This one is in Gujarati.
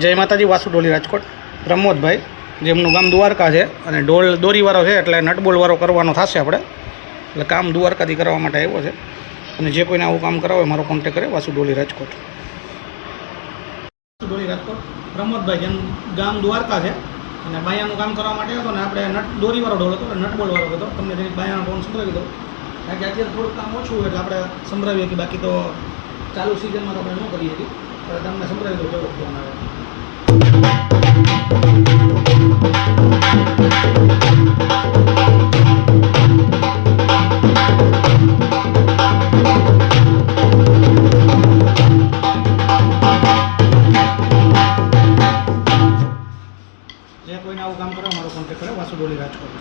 જય માતાજી, વાસુ ડોલી રાજકોટ. પ્રમોદભાઈ, જેમનું ગામ દ્વારકા છે અને દોરીવાળો છે એટલે નટબોલવાળો કરવાનો થશે આપણે. એટલે કામ દ્વારકાથી કરવા માટે આવ્યો છે. અને જે કોઈને આવું કામ કરાવે મારો કોન્ટેક કરે. વાસુ ડોલી રાજકોટ. વાસુ ડોલી રાજકોટ. પ્રમોદભાઈ, જેમનું ગામ દ્વારકા છે અને બાયાનું કામ કરવા માટે આવ્યો હતો ને આપણે દોરીવાળો ઢોલ હતો, નટબોલવાળો હતો. તમને જે બાયાનો ટોન સંભળાવી દો, કારણ કે અત્યારે થોડુંક કામ ઓછું હોય એટલે આપણે સંભળાવીએ કે બાકી તો ચાલુ સિઝનમાં તો આપણે ન કરીએ છીએ. તમને સંભળાવી દો કેવો ફોન આવે. જે કોઈને આવું કામ કરવા મારો કોન્ટેક્ટ કરે. વાસુ ડોલી રાજકોટ.